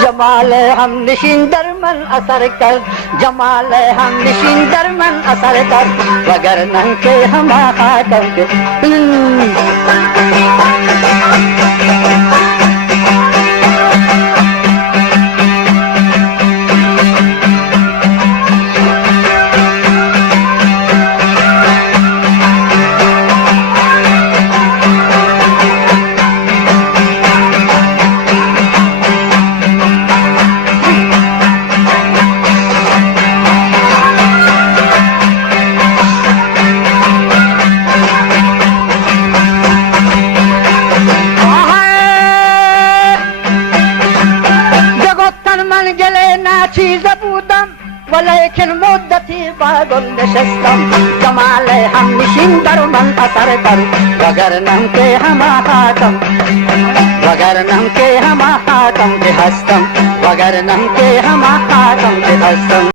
जमाल हम निशीन दर मन असर कर, जमाल हम निशीन दर मन असर कर, वगर नंग के हम हाकम के چیز بودم ولیکن مدتی با گل نشستم جمال هم نشین در من اثر کر وگرنه که همه حاکم وگرنه که همه حاکم که هستم وگرنه که همه حاکم که هستم